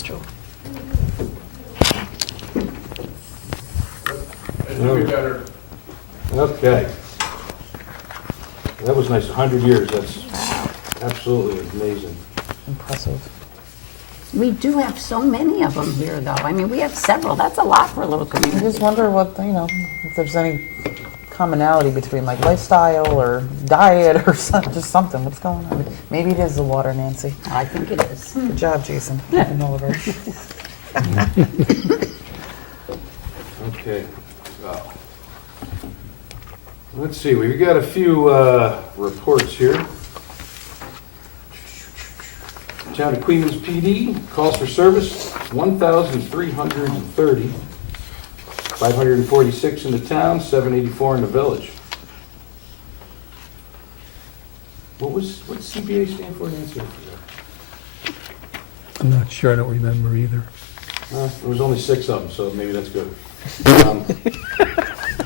That's true. It'll be better. Okay. That was nice, 100 years, that's absolutely amazing. Impressive. We do have so many of them here, though. I mean, we have several. That's a lot for a little I community. just wonder what, if there's any commonality between like lifestyle or diet or just something. What's going on? Maybe it is the water, Nancy. I think it is. Good job, Jason. And Oliver. Okay. Let's see, we've got a few reports here. Town of Queens PD, calls for service, 1,330. 546 in the town, 784 in the village. What's CBA stand for, Nancy? I'm not sure, I don't remember either. There was only 6 of them, so maybe that's good.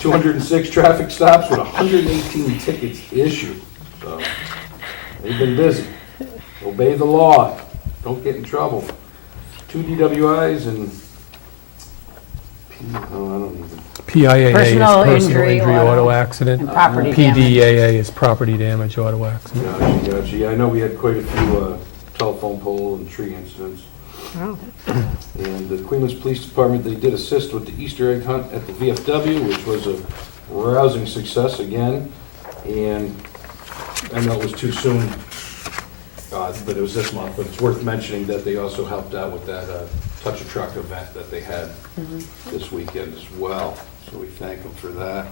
206 traffic stops with 118 tickets issued. So they've been busy. Obey the law. Don't get in trouble. 2 DWIs and I don't even. PIAA is Personal personal injury, injury auto, auto accident. and property damage. PDAA is property damage auto accident. Gotcha. Yeah, I know we had quite a few telephone pole and tree incidents. And the Queens Police Department, they did assist with the Easter egg hunt at the VFW, which was a rousing success again. And I know it was too soon, but it was this month, but it's worth mentioning that they also helped out with that Touch a Truck event that they had this weekend as well. So we thank them for that.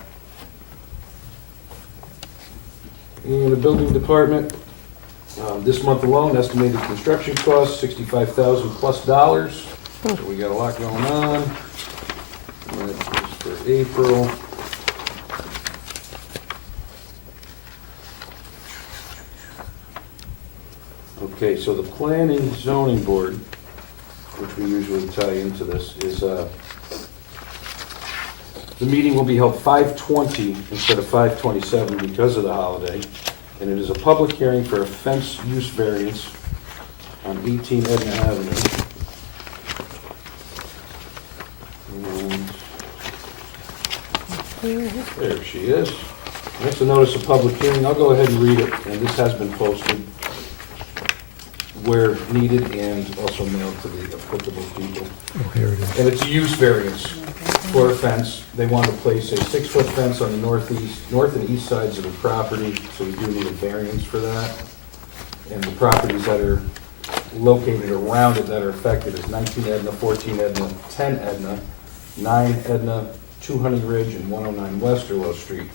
And the building department, this month alone, estimated construction costs, $65,000 plus. So we got a lot going on. And that is for April. Okay, so the planning zoning board, which we usually tie into this, is the meeting will be held 5:20 instead of 5:27 because of the holiday. And it is a public hearing for a fence use variance on 18 Edna Avenue. And there she is. That's a notice of public hearing. I'll go ahead and read it, and this has been posted where needed and also mailed to the applicable people. Oh, here it is. And it's a use variance for a fence. They want to place a 6-foot fence on the north and east sides of the property, so we do need a variance for that. And the properties that are located around it that are affected is 19 Edna, 14 Edna, 10 Edna, 9 Edna, 2 Honey Ridge, and 109 Westerlo Street.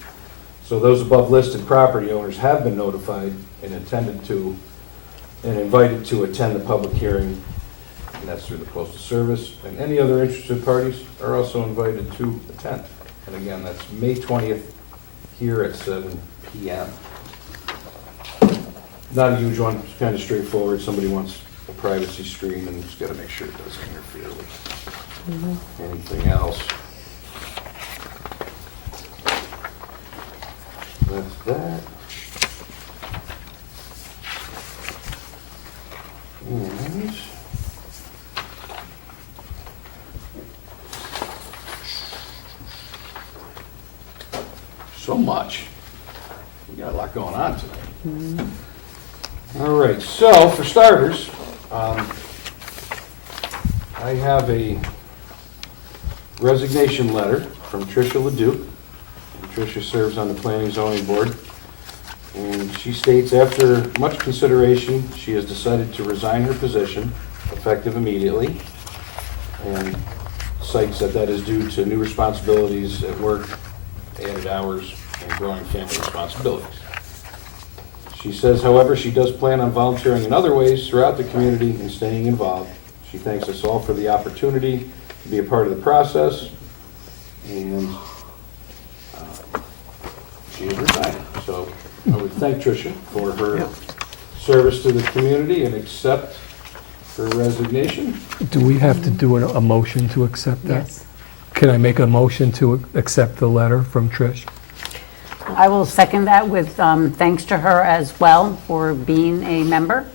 So those above listed property owners have been notified and invited to attend the public hearing, and that's through the Postal Service. And any other interested parties are also invited to attend. And again, that's May 20th here at 7 p.m. Not a huge one, it's kind of straightforward. Somebody wants a privacy screen and just got to make sure it doesn't interfere with anything else. That's that. And so much. We got a lot going on today. All right, so for starters, I have a resignation letter from Tricia Leduc. Tricia serves on the Planning Zoning Board. And she states, after much consideration, she has decided to resign her position, effective immediately, and cites that that is due to new responsibilities at work, added hours, and growing family responsibilities. She says, however, she does plan on volunteering in other ways throughout the community and staying involved. She thanks us all for the opportunity to be a part of the process, and she is resigning. So I would thank Tricia for her service to the community and accept her resignation. Do we have to do a motion to accept that? Yes. Can I make a motion to accept the letter from Trish? I will second that with thanks to her as well for being a member.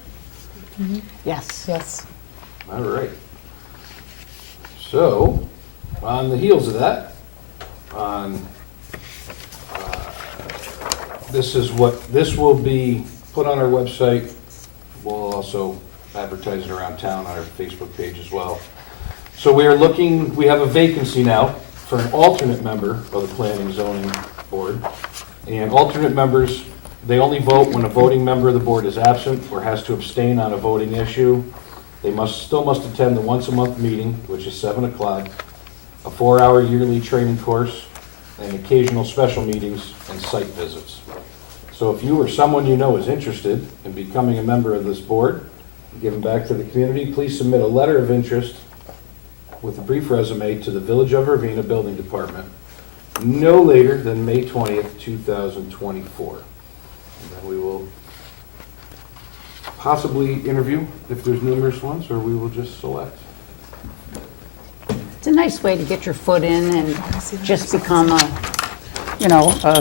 Yes. Yes. All right. So, on the heels of that, this will be put on our website. We'll also advertise it around town on our Facebook page as well. So we have a vacancy now for an alternate member of the Planning and Zoning Board. And alternate members, they only vote when a voting member of the board is absent or has to abstain on a voting issue. They still must attend the once-a-month meeting, which is 7 o'clock, a 4-hour yearly training course, and occasional special meetings and site visits. So if you or someone you know is interested in becoming a member of this board and giving back to the community, please submit a letter of interest with a brief resume to the Village of Ravena Building Department no later than May 20th, 2024. And then we will possibly interview if there's numerous ones, or we will just select. It's a nice way to get your foot in and just become a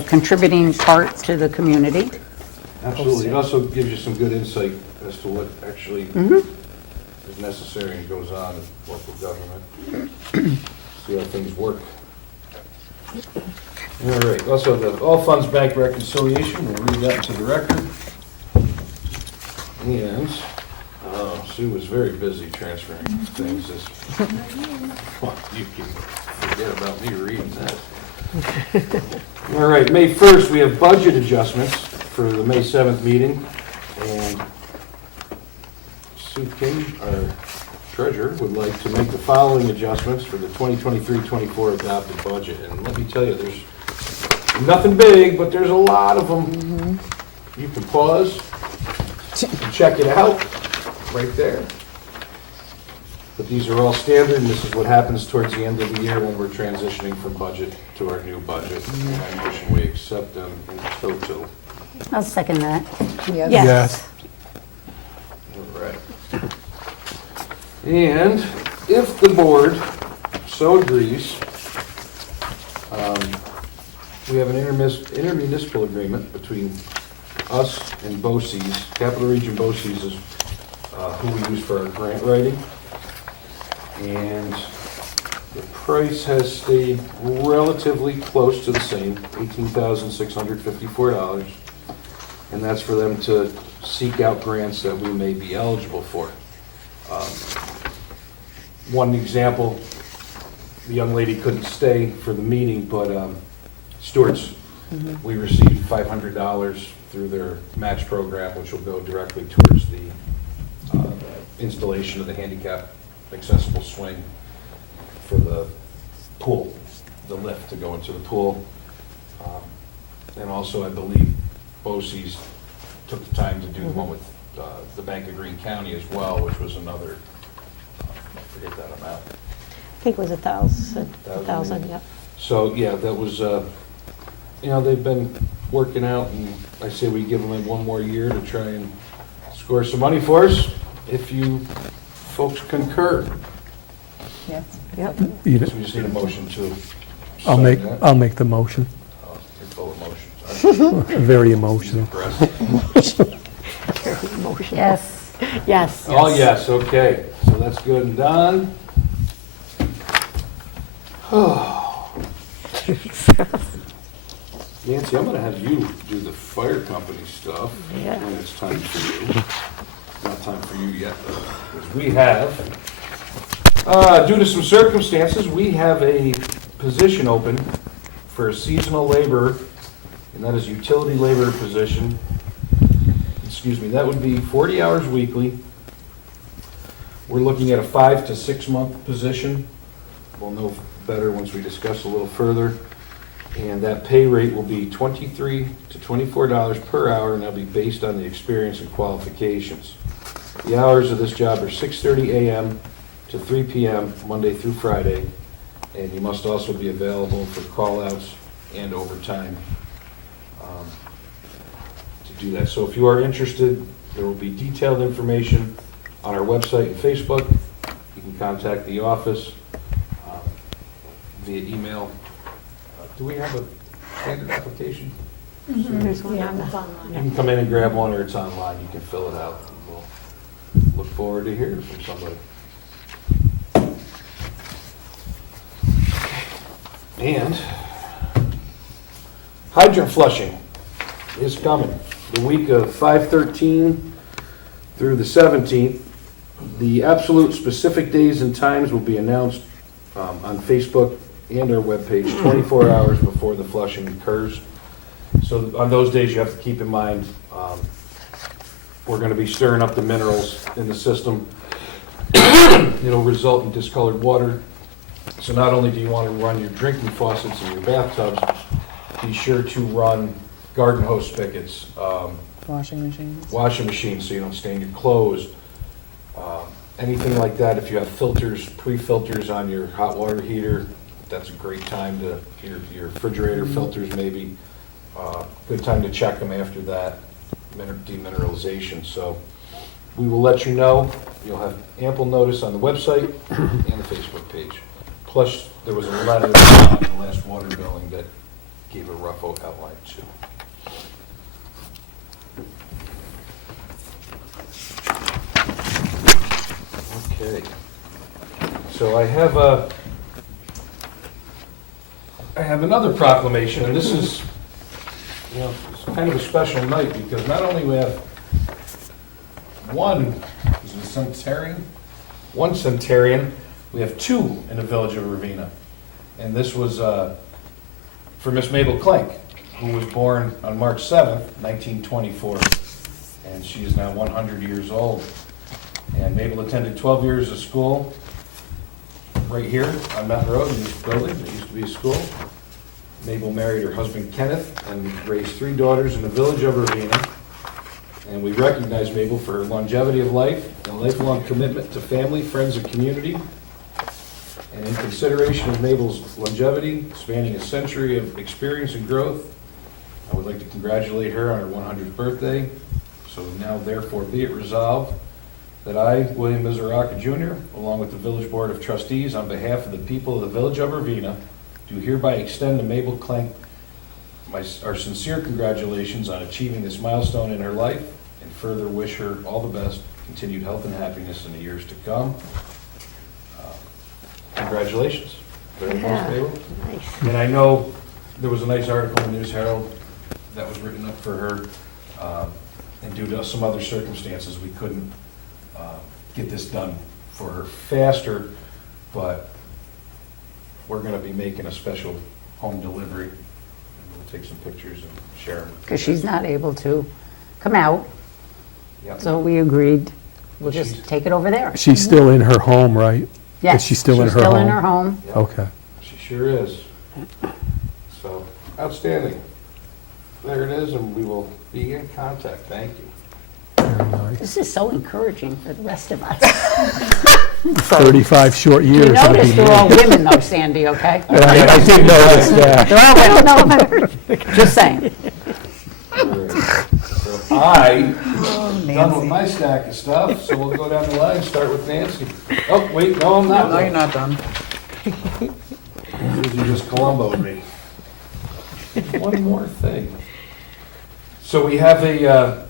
contributing part to the community. Absolutely. It also gives you some good insight as to what actually is necessary and goes on in local government. See how things work. All right. Also, the All Funds Bank reconciliation, we'll read that into the record. And Sue was very busy transferring things this. Well, you can forget about me reading that. All right, May 1st, we have budget adjustments for the May 7th meeting. And Sue King, our treasurer, would like to make the following adjustments for the 2023-24 adopted budget. And let me tell you, there's nothing big, but there's a lot of them. You can pause and check it out right there. But these are all standard, and this is what happens towards the end of the year when we're transitioning from budget to our new budget. And I motion we accept them in toto. I'll second that. Yes. Yes. All right. And if the board so agrees, we have an intermunicipal agreement between us and BOCES. Capital Region BOCES is who we use for our grant writing. And the price has stayed relatively close to the same, $18,654. And that's for them to seek out grants that we may be eligible for. One example, the young lady couldn't stay for the meeting, but Stewart's, we received $500 through their match program, which will go directly towards the installation of the handicap accessible swing for the pool, the lift to go into the pool. And also, I believe BOCES took the time to do the one with the Bank of Greene County as well, which was another, I forget that amount. I think it was 1,000, yep. So, yeah, that was, they've been working out, and I say we give them one more year to try and score some money for us, if you folks concur. Yes. Yep. So we just need a motion to I'll sign make, that. I'll make the motion. Oh, you're full of emotions. Very emotional. Yes. Yes. Oh, yes, okay, so that's good and done. Nancy, I'm gonna have you do the fire company stuff Yeah. when it's time for you. Not time for you yet, though, because we have, due to some circumstances, we have a position open for a seasonal laborer, and that is utility labor position. Excuse me, that would be 40 hours weekly. We're looking at a 5 to 6 month position. We'll know better once we discuss a little further. And that pay rate will be $23 to $24 per hour, and that'll be based on the experience and qualifications. The hours of this job are 6:30 a.m. to 3 p.m., Monday through Friday, and you must also be available for call-outs and overtime to do that. So if you are interested, there will be detailed information on our website and Facebook. You can contact the office via email. Do we have a standard application? There's one on the, You can come in and grab one, or it's online, you can fill it out. We'll look forward to hearing from somebody. And hydrant flushing is coming. The week of 5/13 through the 17th. The absolute specific days and times will be announced on Facebook and our webpage 24 hours before the flushing occurs. So on those days, you have to keep in mind, we're going to be stirring up the minerals in the system. It'll result in discolored water. So not only do you want to run your drinking faucets in your bathtubs, be sure to run garden hose spigots, Washing machines. washing machines so you don't stain your clothes, anything like that. If you have filters, pre-filters on your hot water heater, that's a great time to, your refrigerator filters maybe, good time to check them after that demineralization. So we will let you know. You'll have ample notice on the website and the Facebook page. Plus, there was a letter on the last water billing that gave a rough outline too. Okay. So I have another proclamation, and this is, it's kind of a special night because not only we have one centenarian, we have two in the village of Ravena. And this was for Miss Mabel Clank, who was born on March 7th, 1924, and she is now 100 years old. And Mabel attended 12 years of school right here on Mountain Road in this building. It used to be a school. Mabel married her husband Kenneth and raised 3 daughters in the village of Ravena. And we recognize Mabel for her longevity of life and lifelong commitment to family, friends, and community. And in consideration of Mabel's longevity, spanning a century of experience and growth, I would like to congratulate her on her 100th birthday. So now therefore be it resolved that I, William Mizuraka Jr., along with the Village Board of Trustees, on behalf of the people of the Village of Ravena, do hereby extend to Mabel Clank our sincere congratulations on achieving this milestone in her life, and further wish her all the best, continued health and happiness in the years to come. Congratulations. Very nice, Mabel. Nice. And I know there was a nice article in the News Herald that was written up for her, and due to some other circumstances, we couldn't get this done for her faster, but we're going to be making a special home delivery. And we'll take some pictures and share them. Because she's not able to come out, Yep. so we agreed, we'll But just she's- take it over there. She's still in her home, right? Yes, Is she still in she's her still in home? her home. Yep. Okay. She sure is. So, outstanding. There it is, and we will be in contact. Thank you. Very nice. This is so encouraging for the rest of us. 35 short years. You it'll be notice they're me. all women though, Sandy, okay? I did notice that. They're all women, no, just saying. All right. So I done with my stack of stuff, so we'll go down the line, start with Nancy. Oh, wait, no, I'm not. No, you're not done. You just Columboed me. One more thing. So we have a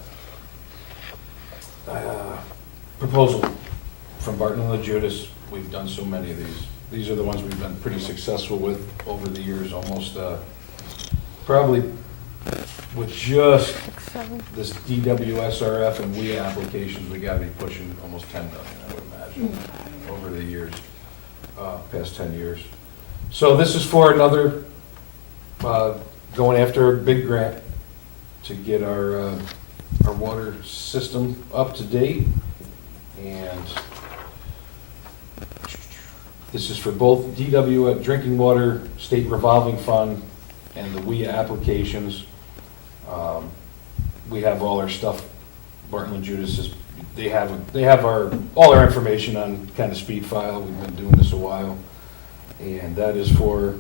proposal from Barton and LaJudas. We've done so many of these. These are the ones we've been pretty successful with over the years, almost probably with just this DWSRF and WIA applications, we got to be pushing almost 10 million, I would imagine, over the years, past 10 years. So this is for another, going after a big grant to get our water system up to date. And this is for both DW Drinking Water State Revolving Fund and the WIA applications. We have all our stuff. Barton and Judas is, they have all our information on kind of speed file. We've been doing this a while. And that is for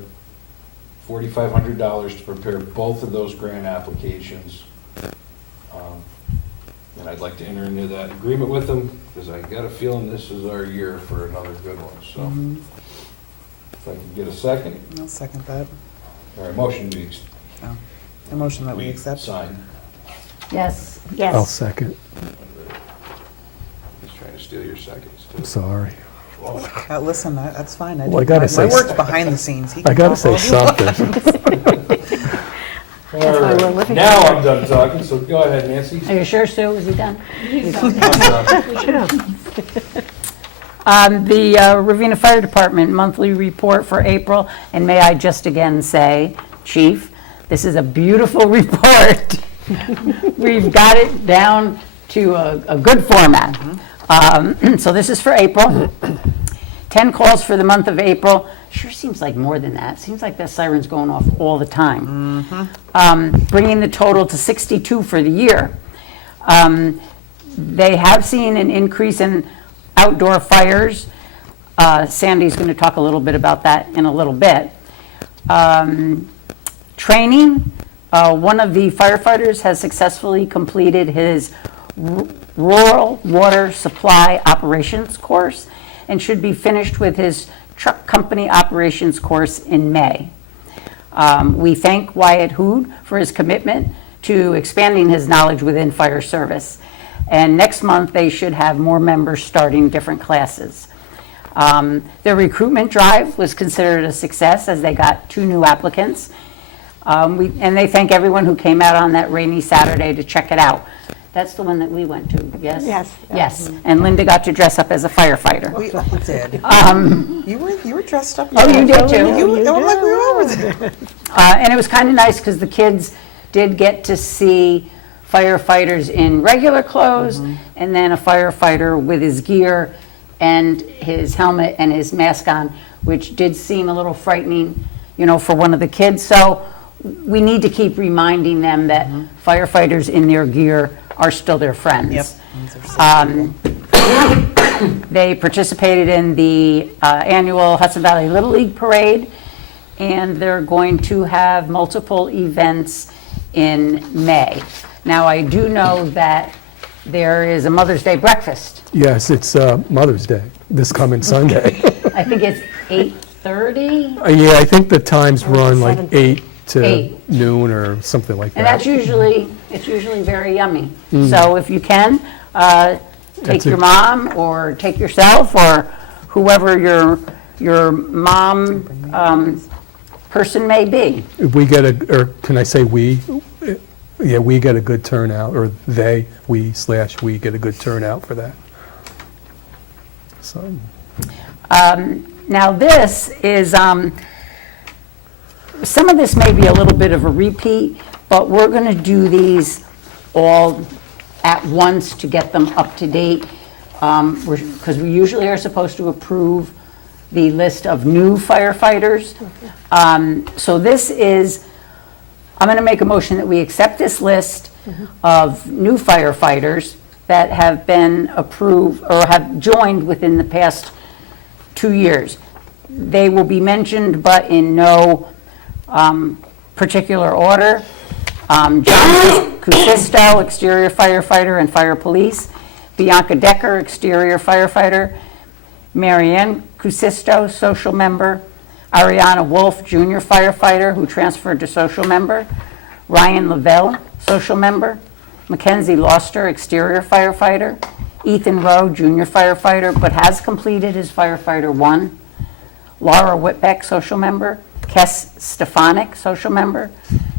$4,500 to prepare both of those grant applications. And I'd like to enter into that agreement with them, because I got a feeling this is our year for another good one. So if I can get a second, I'll second that. or a motion to No. A motion that we accept. sign. Yes, I'll yes. second. He's trying to steal your seconds, too. I'm sorry. Listen, that's fine. Well, I gotta say my work's s- behind the scenes. He I can gotta talk all say he wants. something. All right, now I'm done talking, so go ahead, Nancy. Are you sure, Sue? Is he done? I'm done. The Ravena Fire Department monthly report for April, and may I just again say, Chief, this is a beautiful report. We've got it down to a good format. So this is for April. 10 calls for the month of April. Sure seems like more than that. Seems like that siren's going off all the time. Bringing the total to 62 for the year. They have seen an increase in outdoor fires. Sandy's going to talk a little bit about that in a little bit. Training. One of the firefighters has successfully completed his rural water supply operations course and should be finished with his truck company operations course in May. We thank Wyatt Hood for his commitment to expanding his knowledge within fire service. And next month, they should have more members starting different classes. Their recruitment drive was considered a success as they got 2 new applicants. And they thank everyone who came out on that rainy Saturday to check it out. That's the one that we went to, yes? Yes. Yes, and Linda got to dress up as a firefighter. We all did. You were dressed up. Oh, you did too? You looked like we were over there. And it was kind of nice because the kids did get to see firefighters in regular clothes, and then a firefighter with his gear and his helmet and his mask on, which did seem a little frightening, for one of the kids. So we need to keep reminding them that firefighters in their gear are still their friends. Yep. They participated in the annual Hudson Valley Little League Parade, and they're going to have multiple events in May. Now, I do know that there is a Mother's Day breakfast. Yes, it's Mother's Day, this coming Sunday. I think it's 8:30, Yeah, I think the times run like 8 to 8. noon or something like and that's that. usually very yummy. So if you can, take That's your it. mom or take yourself or whoever your mom person may be. If we get or can I say we? Yeah, we get a good turnout, or we get a good turnout for that. So, Now, this is, some of this may be a little bit of a repeat, but we're going to do these all at once to get them up to date, because we usually are supposed to approve the list of new firefighters. So this is, I'm going to make a motion that we accept this list of new firefighters that have been approved or have joined within the past 2 years. They will be mentioned, but in no particular order. John Cusisto, exterior firefighter and fire police. Bianca Decker, exterior firefighter. Marianne Cusisto, social member. Ariana Wolf, junior firefighter who transferred to social member. Ryan Lavelle, social member. Mackenzie Loster, exterior firefighter. Ethan Rowe, junior firefighter, but has completed his firefighter 1. Laura Whitbeck, social member. Kess Stefanik, social member.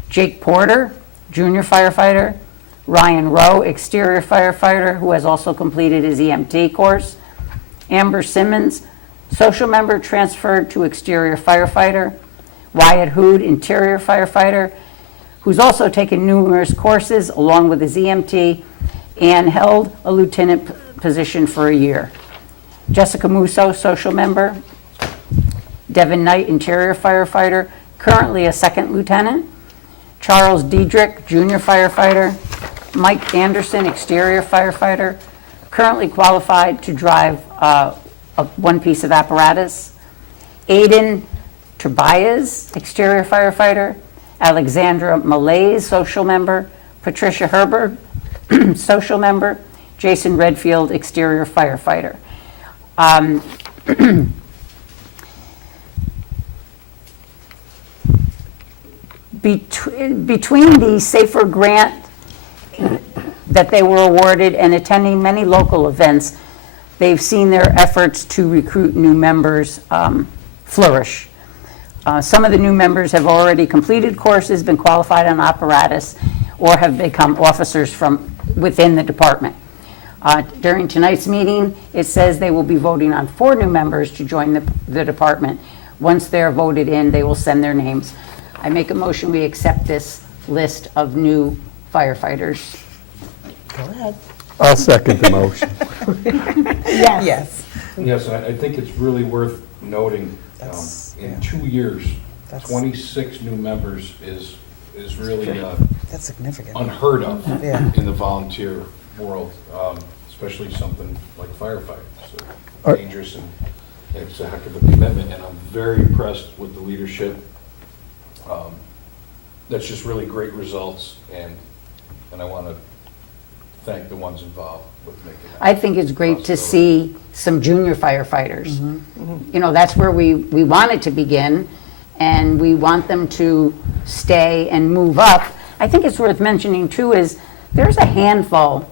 Jake Porter, junior firefighter. Ryan Rowe, exterior firefighter, who has also completed his EMT course. Amber Simmons, social member, transferred to exterior firefighter. Wyatt Hood, interior firefighter, who's also taken numerous courses along with his EMT and held a lieutenant position for a year. Jessica Musso, social member. Devin Knight, interior firefighter, currently a second lieutenant. Charles Diedrich, junior firefighter. Mike Anderson, exterior firefighter, currently qualified to drive one piece of apparatus. Aiden Tobias, exterior firefighter. Alexandra Malays, social member. Patricia Herbert, social member. Jason Redfield, exterior firefighter. Between the SAFER grant that they were awarded and attending many local events, they've seen their efforts to recruit new members flourish. Some of the new members have already completed courses, been qualified on apparatus, or have become officers from within the department. During tonight's meeting, it says they will be voting on 4 new members to join the department. Once they're voted in, they will send their names. I make a motion, we accept this list of new firefighters. Go ahead. I'll second the motion. Yes. Yes, I think it's really worth noting, That's- in yeah. 2 years, That's- 26 new members is really That's significant. unheard of Yeah. in the volunteer world, especially something like firefighting. So Are- dangerous, and it's a heck of a commitment, and I'm very impressed with the leadership. That's just really great results, and I want to thank the ones involved with making that. I think it's great to see some junior firefighters. You know, that's where we want it to begin, and we want them to stay and move up. I think it's worth mentioning, too, is there's a handful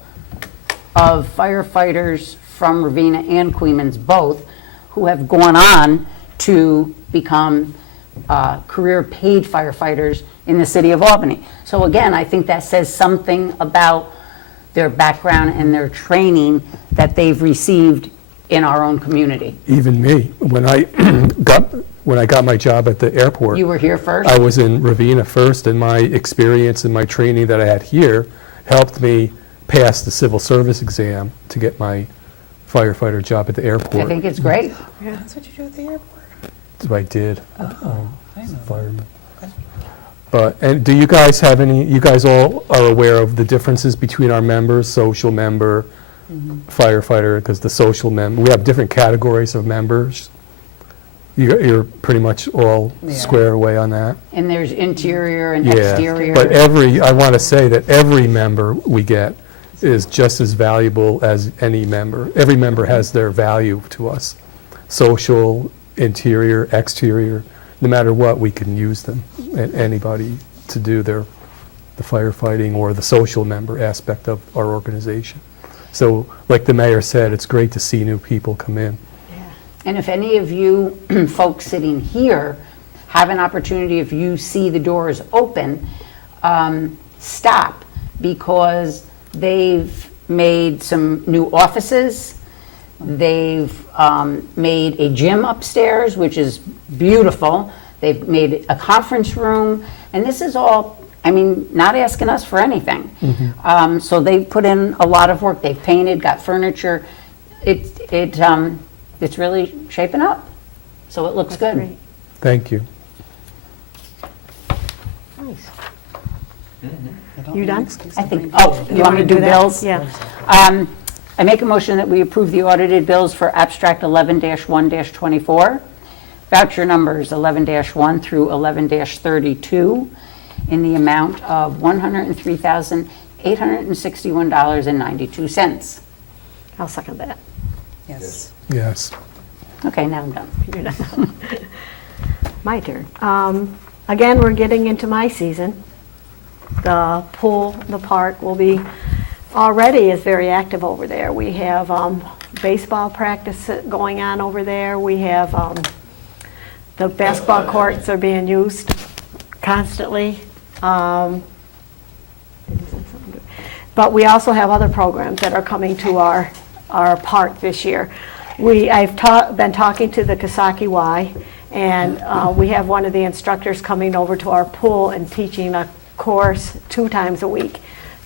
of firefighters from Ravena and Queens both who have gone on to become career paid firefighters in the city of Albany. So again, I think that says something about their background and their training that they've received in our own community. Even me, when I got my job at the airport, You were here first? I was in Ravena first, and my experience and my training that I had here helped me pass the civil service exam to get my firefighter job at the I airport. think it's great. That's what you do at the airport? That's what I did. I know. Fireman. Okay. But, and do you guys have any, you guys all are aware of the differences between our members, social member, firefighter, because the social member, we have different categories of members. You're pretty much all Yeah. square away on that? And there's interior and Yeah, exterior. but I want to say that every member we get is just as valuable as any member. Every member has their value to us. Social, interior, exterior, no matter what, we can use them, anybody to do the firefighting or the social member aspect of our organization. So, like the mayor said, it's great to see new people come in. And if any of you folks sitting here have an opportunity, if you see the doors open, stop, because they've made some new offices. They've made a gym upstairs, which is beautiful. They've made a conference room, and this is all, I mean, not asking us for anything. So they've put in a lot of work. They've painted, got furniture. It's really shaping up, so it looks good. Great. Thank you. Nice. I don't You need done? excuse I me. think, oh, you want me to do that? bills? Yeah. I make a motion that we approve the audited bills for abstract 11-1-24, voucher numbers 11-1 through 11-32, in the amount of $103,861.92. I'll second that. Yes. Yes. Okay, now I'm done. You're done. My turn. Again, we're getting into my season. The pool, the park will be, already is very active over there. We have baseball practice going on over there. We have the basketball courts are being used constantly. But we also have other programs that are coming to our park this year. I've been talking to the Coxsackie Y, and we have one of the instructors coming over to our pool and teaching a course 2 times a week.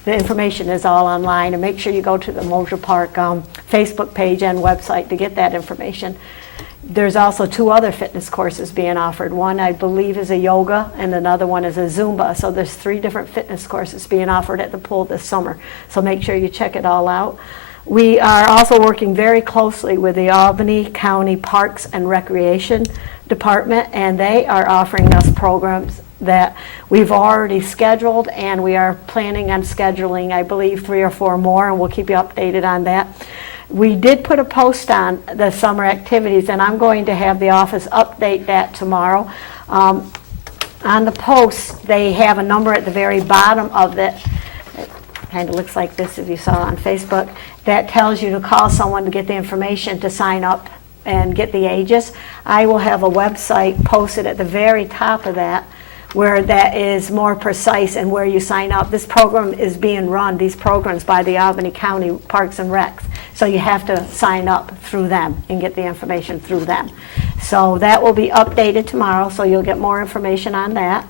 The information is all online, and make sure you go to the Mosher Park Facebook page and website to get that information. There's also 2 other fitness courses being offered. One, I believe, is a yoga, and another one is a Zumba. So there's 3 different fitness courses being offered at the pool this summer. So make sure you check it all out. We are also working very closely with the Albany County Parks and Recreation Department, and they are offering us programs that we've already scheduled, and we are planning on scheduling, I believe, 3 or 4 more, and we'll keep you updated on that. We did put a post on the summer activities, and I'm going to have the office update that tomorrow. On the post, they have a number at the very bottom of it. kind of looks like this if you saw it on Facebook, that tells you to call someone to get the information to sign up and get the ages. I will have a website posted at the very top of that where that is more precise and where you sign up. This program is being run, these programs, by the Albany County Parks and Recs. So you have to sign up through them and get the information through them. So that will be updated tomorrow, so you'll get more information on that.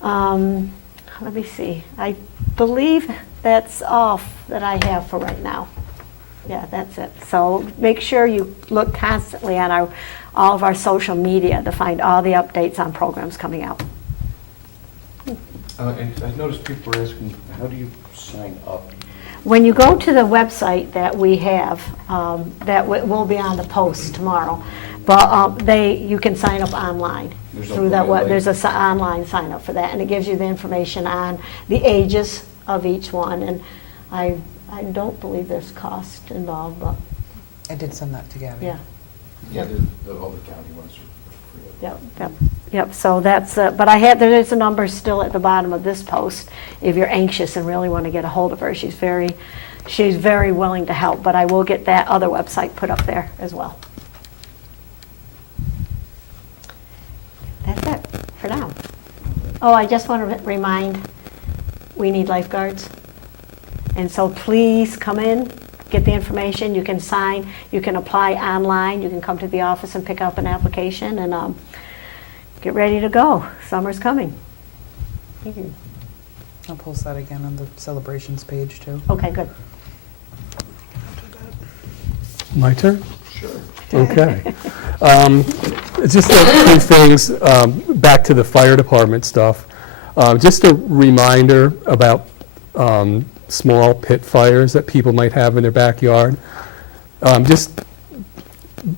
Let me see. I believe that's all that I have for right now. Yeah, that's it. So make sure you look constantly on all of our social media to find all the updates on programs coming out. And I noticed people were asking, how do you sign up? When you go to the website that we have, will be on the post tomorrow, but you can sign up online. There's no Through that formula. there's a online sign up for that, and it gives you the information on the ages of each one. And I don't believe there's cost involved, but I did send that to Gabby. yeah. Yeah, all the county ones are free. Yep, so that's, but there's a number still at the bottom of this post if you're anxious and really want to get a hold of her. She's very willing to help, but I will get that other website put up there as well. That's it for now. Oh, I just want to remind, we need lifeguards. And so please come in, get the information, you can sign, you can apply online, you can come to the office and pick up an application, and get ready to go. Summer's coming. Thank you. I'll post that again on the celebrations page too. Okay, good. My turn? Sure. Okay. Just a few things, back to the fire department stuff. Just a reminder about small pit fires that people might have in their backyard. Just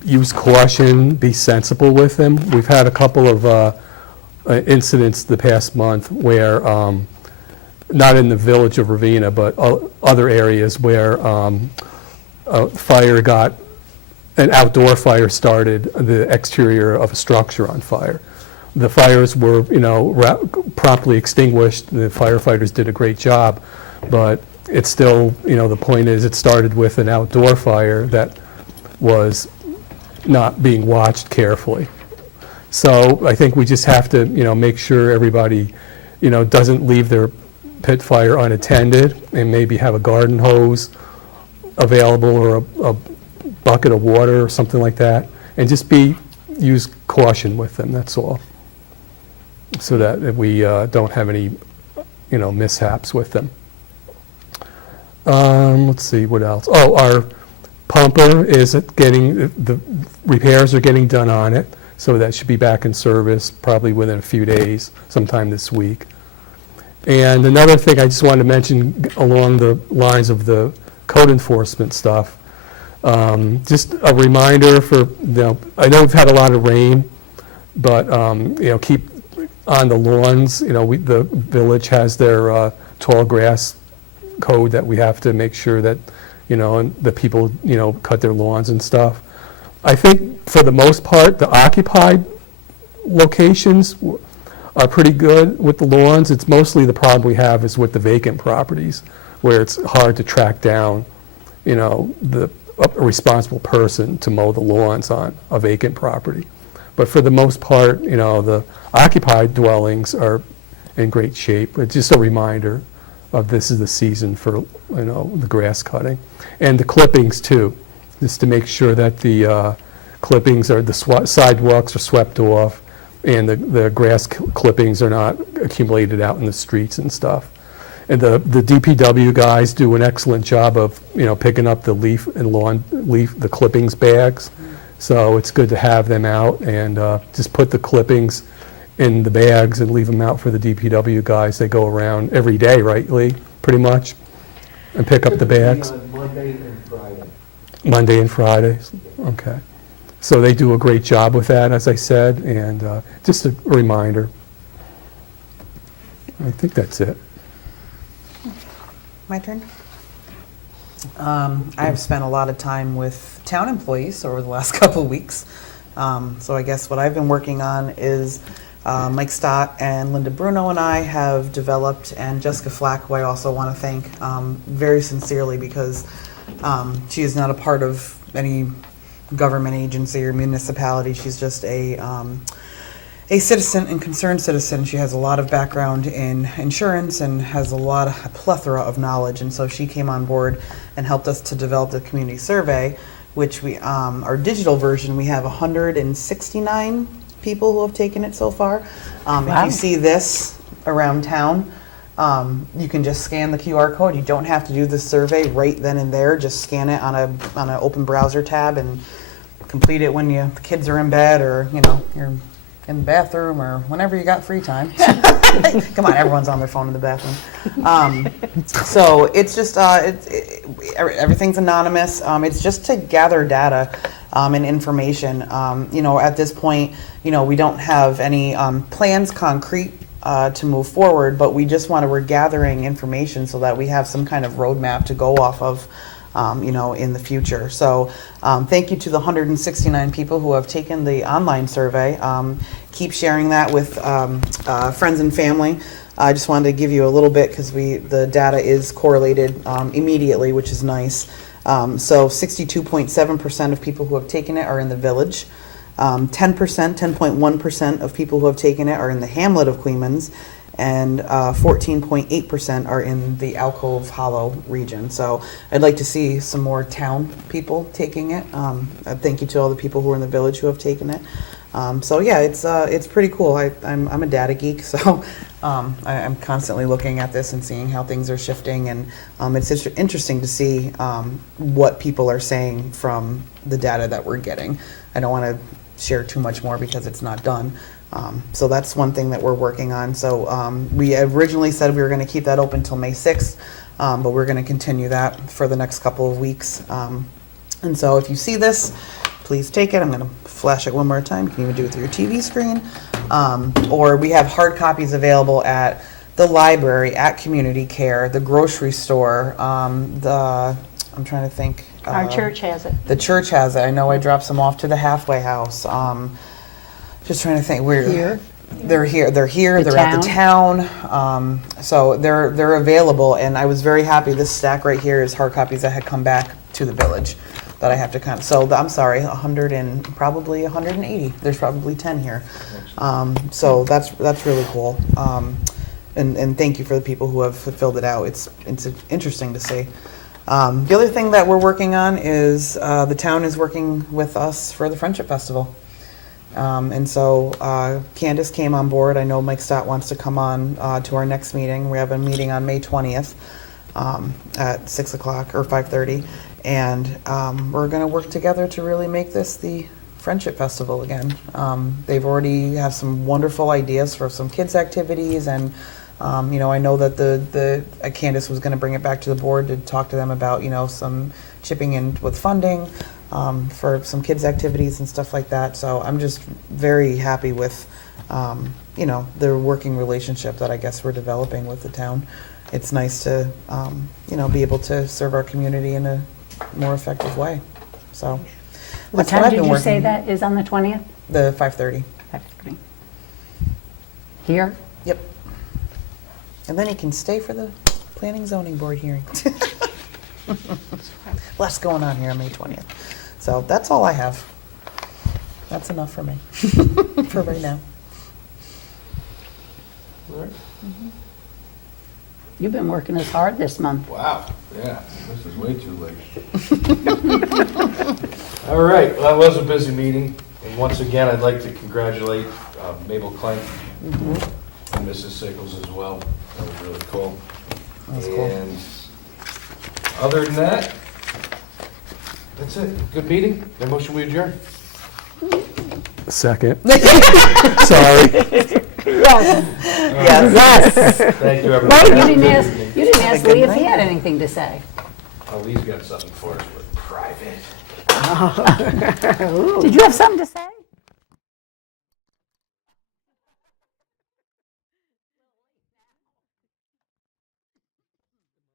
use caution, be sensible with them. We've had a couple of incidents the past month where, not in the village of Ravena, but other areas where an outdoor fire started, the exterior of a structure on fire. The fires were, promptly extinguished. The firefighters did a great job, but it's still, the point is it started with an outdoor fire that was not being watched carefully. So I think we just have to, make sure everybody, doesn't leave their pit fire unattended, and maybe have a garden hose available or a bucket of water or something like that, and just use caution with them, that's all. So that we don't have any, mishaps with them. Let's see, what else? Oh, our pumper is the repairs are getting done on it, so that should be back in service probably within a few days, sometime this week. And another thing I just wanted to mention along the lines of the code enforcement stuff, just a reminder for, I know we've had a lot of rain, but, keep on the lawns, the village has their tall grass code that we have to make sure that, and the people, cut their lawns and stuff. I think for the most part, the occupied locations are pretty good with the lawns. It's mostly the problem we have is with the vacant properties, where it's hard to track down, a responsible person to mow the lawns on a vacant property. But for the most part, the occupied dwellings are in great shape. It's just a reminder of this is the season for, the grass cutting. And the clippings too, just to make sure that the clippings the sidewalks are swept off, and the grass clippings are not accumulated out in the streets and stuff. And the DPW guys do an excellent job of, picking up the the clippings bags. So it's good to have them out, and just put the clippings in the bags and leave them out for the DPW guys. They go around every day, right, Lee? Pretty much, and pick up the bags. On Monday and Friday. Monday and Fridays, okay. So they do a great job with that, as I said, and just a reminder. I think that's it. My turn? I've spent a lot of time with town employees over the last couple of weeks. So I guess what I've been working on is Mike Stott and Linda Bruno and I have developed, and Jessica Flack, who I also want to thank very sincerely, because she is not a part of any government agency or municipality. She's just a citizen and concerned citizen. She has a lot of background in insurance and has a plethora of knowledge. And so she came on board and helped us to develop the community survey, which our digital version, we have 169 people who have taken it so far. If Wow. you see this around town, you can just scan the QR code. You don't have to do the survey right then and there. Just scan it on an open browser tab and complete it when the kids are in bed, or you're in the bathroom, or whenever you got free time. Come on, everyone's on their phone in the bathroom. So it's just everything's anonymous. It's just to gather data and information. At this point, we don't have any plans concrete to move forward, but we're gathering information so that we have some kind of roadmap to go off of, in the future. So thank you to the 169 people who have taken the online survey. Keep sharing that with friends and family. I just wanted to give you a little bit, because the data is correlated immediately, which is nice. So 62.7% of people who have taken it are in the village. 10.1% of people who have taken it are in the hamlet of Clemens, and 14.8% are in the Alcove Hollow region. So I'd like to see some more town people taking it. Thank you to all the people who are in the village who have taken it. So yeah, it's pretty cool. I'm a data geek, so I'm constantly looking at this and seeing how things are shifting, and it's interesting to see what people are saying from the data that we're getting. I don't want to share too much more because it's not done. So that's one thing that we're working on. So we originally said we were going to keep that open till May 6th, but we're going to continue that for the next couple of weeks. And so if you see this, please take it. I'm going to flash it one more time. You can even do it through your TV screen. Or we have hard copies available at the library, at community care, the grocery store, I'm trying to think. Our church has it. The church has it. I know I dropped some off to the halfway house. Just trying to think where. Here? They're here. They're here. The They're at the town. So they're available, and I was very happy. This stack right here is hard copies that had come back to the village that I have to kind of. So I'm sorry, 100 and probably 180. There's probably 10 here. So that's really cool. And thank you for the people who have filled it out. It's interesting to see. The other thing that we're working on is the town is working with us for the Friendship Festival. And so Candace came on board. I know Mike Stott wants to come on to our next meeting. We have a meeting on May 20th at 6 o'clock or 5:30. And we're going to work together to really make this the Friendship Festival again. They've already have some wonderful ideas for some kids' activities, and I know that the Candace was going to bring it back to the board to talk to them about some chipping in with funding for some kids' activities and stuff like that. So I'm just very happy with the working relationship that I guess we're developing with the town. It's nice to be able to serve our community in a more effective way. So What that's time I've did been you working- say that is on the 20th? The 5:30. 5:30. Here? Yep. And then he can stay for the planning zoning board hearing. Lots going on here on May 20th. So that's all I have. That's enough for me for right now. All right. You've been working as hard this month. Wow, yeah, this is way too late. All right, well, that was a busy meeting, and once again, I'd like to congratulate Mabel Klein and Mrs. Sickles as well. That was really cool. That's cool. And other than that, that's it. Good meeting. The motion we adjourn. Second. Sorry. Yes. Thank you, everybody. Wait, Have a good you evening. didn't ask good Lee if he night. had anything to say. Oh, Lee's got something for us with private. Did you have something to say?